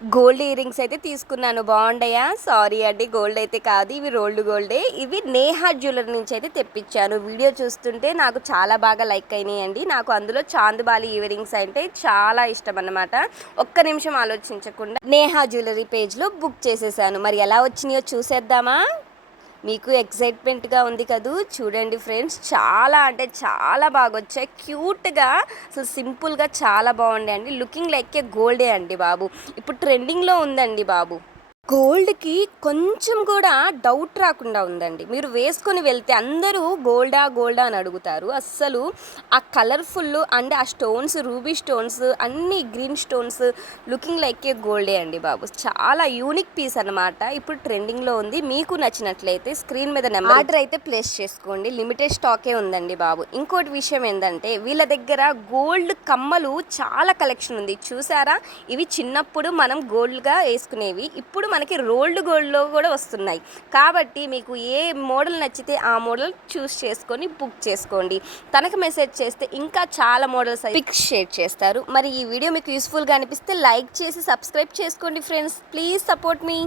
Gold ear rings అయితే తీసుకున్నాను. బాగుండయా? Sorry అండి, గోల్డ్ అయితే కాదు, ఇవి రోల్డ్ గోల్డే. ఇవి నేహా జ్యువెలరీ నుంచి అయితే తెప్పించాను. వీడియో చూస్తుంటే నాకు చాలా బాగా లైక్ అయినాయండి. నాకు అందులో చాందుబాలి ఇయర్ రింగ్స్ అంటే చాలా ఇష్టం అన్నమాట. ఒక్క నిమిషం ఆలోచించకుండా నేహా జ్యువెలరీ పేజ్లో బుక్ చేసేసాను. మరి ఎలా వచ్చినాయో చూసేద్దామా? మీకు ఎక్సైట్మెంట్గా ఉంది కదూ. చూడండి ఫ్రెండ్స్, చాలా అంటే చాలా బాగా వచ్చాయి. క్యూట్గా, అసలు సింపుల్గా చాలా బాగుండే అండి. లుకింగ్ లైక్ ఏ గోల్డే అండి బాబు. ఇప్పుడు ట్రెండింగ్లో ఉందండి బాబు. గోల్డ్‌కి కొంచెం కూడా డౌట్ రాకుండా ఉందండి. మీరు వేసుకొని వెళ్తే అందరూ గోల్డా? గోల్డా? అని అడుగుతారు. అస్సలు ఆ కలర్‌ఫుల్ అండ్ ఆ స్టోన్స్, రూబీ స్టోన్స్, అన్నీ green stones, looking like a గోల్డే అండి బాబు. చాలా యూనిక్ పీస్ అనమాట. ఇప్పుడు ట్రెండింగ్‌లో ఉంది. మీకు నచ్చినట్లయితే స్క్రీన్ మీద నెంబర్ ఆర్డర్ అయితే ప్లేస్ చేసుకోండి. లిమిటెడ్ స్టాకే ఉందండి బాబు. ఇంకోటి విషయం ఏందంటే వీళ్ళ దగ్గర గోల్డ్ కమ్మలు చాలా కలెక్షన్ ఉంది. చూసారా? ఇవి చిన్నప్పుడు మనం గోల్డ్‌గా వేసుకునేవి. ఇప్పుడు మనకి రోల్డ్ గోల్డ్‌లో కూడా వస్తున్నాయి. కాబట్టి మీకు ఏ మోడల్ నచ్చితే ఆ మోడల్ చూస్ చేసుకొని బుక్ చేసుకోండి. తనకు మెసేజ్ చేస్తే ఇంకా చాలా మోడల్స్ పిక్స్ షేర్ చేస్తారు. మరి ఈ వీడియో మీకు యూస్ఫుల్గా అనిపిస్తే లైక్ చేసి సబ్స్క్రైబ్ చేసుకోండి ఫ్రెండ్స్. Please support me.